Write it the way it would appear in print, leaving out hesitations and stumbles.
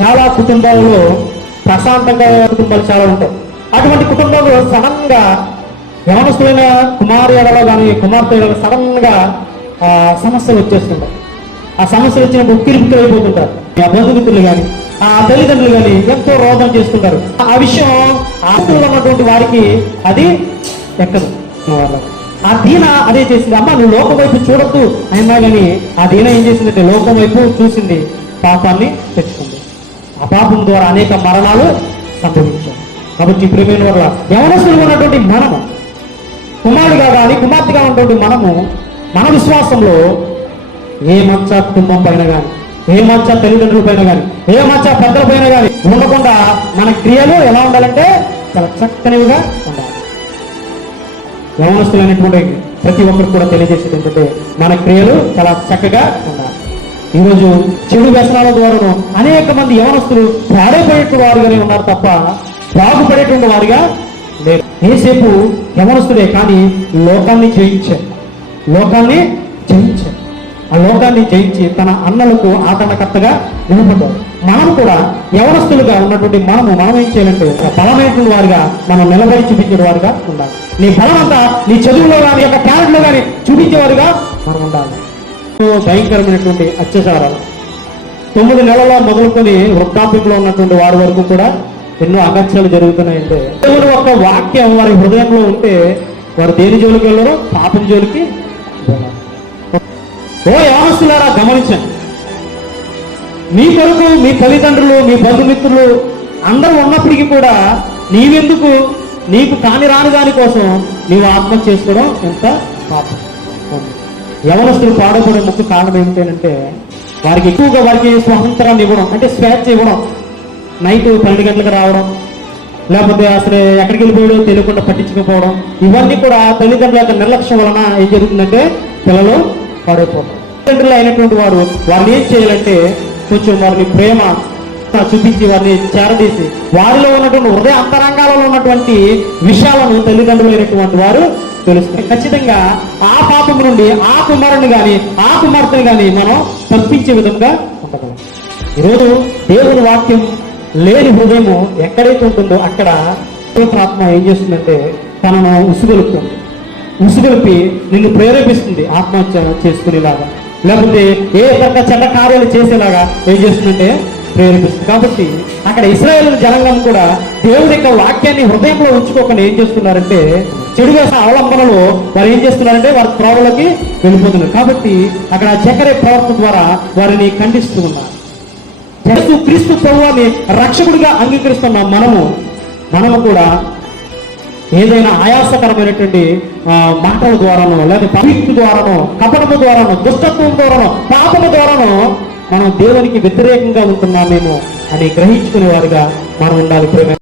చాలా కుటుంబాల్లో ప్రశాంతంగా కుటుంబాలు చాలా ఉంటాయి. అటువంటి కుటుంబాలు సడన్ గా యవనస్తులైన కుమారి ఎడలో కానీ కుమార్తె ఎడలో సడన్ గా సమస్యలు వచ్చేస్తుంటాయి. ఆ సమస్యలు వచ్చినప్పుడు ఉక్కిరిబిక్కిరి అయిపోతుంటారు. ఆ బంధుమిత్రులు కానీ ఆ తల్లిదండ్రులు కానీ ఎంతో రోధం చేస్తుంటారు. ఆ విషయం ఆస్తులు ఉన్నటువంటి వారికి అది ఎక్కదు. ఆ దీన అదే చేసింది. అమ్మ నువ్వు లోకం వైపు చూడొద్దు అయినా కానీ ఆ దీన ఏం చేసిందంటే లోకం వైపు చూసింది, పాపాన్ని తెచ్చుకుంది. ఆ పాపం ద్వారా అనేక మరణాలు సంభవించాయి. కాబట్టి ప్రియమైన వల్ల యవనస్తులు ఉన్నటువంటి మనము, కుమారుడిగా కానీ కుమార్తెగా ఉన్నటువంటి మనము, మన విశ్వాసంలో ఏ మచ్చ కుటుంబం పైన కానీ, ఏ మచ్చ తల్లిదండ్రుల పైన కానీ, ఏ మచ్చ పెద్దల పైన కానీ ఉండకుండా మన క్రియలు ఎలా ఉండాలంటే చాలా చక్కనివిగా ఉండాలి. యవనస్తులైనటువంటి ప్రతి ఒక్కరు కూడా తెలియజేసేది ఏంటంటే మన క్రియలు చాలా చక్కగా ఉండాలి. ఈరోజు చెడు వ్యసనాల ద్వారాను అనేక మంది యవనస్తులు పాడైపోయేటువంటి వారుగానే ఉన్నారు తప్ప బాగుపడేటువంటి వారుగా లేరు. ఏసేపు యవనస్తుడే కానీ లోకాన్ని జయించారు. ఆ లోకాన్ని జయించి తన అన్నలకు ఆదరణకర్తగా నిలబడ్డారు. మనం కూడా యవనస్తులుగా ఉన్నటువంటి మనం ఏం చేయాలంటే బలమైనటువంటి వారిగా మనం నిలబడి చూపించే వారిగా ఉండాలి. నీ బలం అంతా నీ చదువులో కానీ యొక్క టాలెంట్లో కానీ చూపించేవారిగా మనం ఉండాలి. భయంకరమైనటువంటి అత్యాచారాలు 9 నెలల మొదలుకొని వృద్ధాప్యంలో ఉన్నటువంటి వారి వరకు కూడా ఎన్నో అగత్యాలు జరుగుతున్నాయంటే దేవుని ఒక వాక్యం వారి హృదయంలో ఉంటే వారు దేని జోలికి వెళ్ళరు, పాపం జోలికి వెళ్ళరు. ఓ యవనస్తులారా గమనించండి, మీ కొరకు మీ తల్లిదండ్రులు మీ బంధుమిత్రులు అందరూ ఉన్నప్పటికీ కూడా నీవెందుకు నీకు కాని రాని దాని కోసం నీవు ఆత్మహత్య చేసుకోవడం ఎంత పాపం. యవనస్తులు పాడబడే ముఖ్య కారణం ఏమిటంటే వారికి ఎక్కువగా వారికి స్వాతంత్రాన్ని ఇవ్వడం, అంటే స్వేచ్ఛ ఇవ్వడం. నైట్ 12 గంటలకు రావడం, లేకపోతే అసలు ఎక్కడికి వెళ్ళిపోయాడో తెలియకుండా పట్టించుకోకపోవడం, ఇవన్నీ కూడా తల్లిదండ్రుల యొక్క నిర్లక్ష్యం వలన ఏం జరుగుతుందంటే పిల్లలు పాడైపోవడం. తల్లిదండ్రులు అయినటువంటి వారు వారిని ఏం చేయాలంటే కొంచెం వారిని ప్రేమ చూపించి వారిని చేరదీసి వారిలో ఉన్నటువంటి హృదయ అంతరంగాలలో ఉన్నటువంటి విషయాలను తల్లిదండ్రులు అయినటువంటి వారు తెలుస్తుంది. ఖచ్చితంగా ఆ పాపం నుండి ఆ కుమారుని కానీ ఆ కుమార్తెను కానీ మనం తప్పించే విధంగా ఉండగలం. ఈరోజు దేవుని వాక్యం లేని హృదయము ఎక్కడైతే ఉంటుందో అక్కడ ఆత్మ ఏం చేస్తుందంటే తనను ఉసుగొలిపి నిన్ను ప్రేరేపిస్తుంది ఆత్మహత్య చేసుకునేలాగా, లేకపోతే ఏ రకంగా చెడ్డ కార్యాలు చేసేలాగా ఏం చేస్తుందంటే ప్రేరేపిస్తుంది. కాబట్టి అక్కడ ఇశ్రాయేలు జనాంగం కూడా దేవుడి యొక్క వాక్యాన్ని హృదయంలో ఉంచుకోకుండా ఏం చేస్తున్నారంటే చెడు వేసిన అవలంబనలో వారు ఏం చేస్తున్నారంటే వారి త్రోవలోకి వెళ్ళిపోతున్నారు. కాబట్టి అక్కడ చక్కెర ప్రవర్తన ద్వారా వారిని ఖండిస్తూ ఉన్నారు. క్రీస్తు ప్రభువుని రక్షకుడిగా అంగీకరిస్తున్న మనము కూడా ఏదైనా ఆయాసకరమైనటువంటి మాటల ద్వారానో, లేదా పవిత్ర ద్వారానో, కపటము ద్వారానో, దుష్టత్వం ద్వారానో, పాపము ద్వారానో మనం దేవునికి వ్యతిరేకంగా ఉంటున్నామేమో అని గ్రహించుకునే వారిగా మనం ఉండాలి. ప్రేమ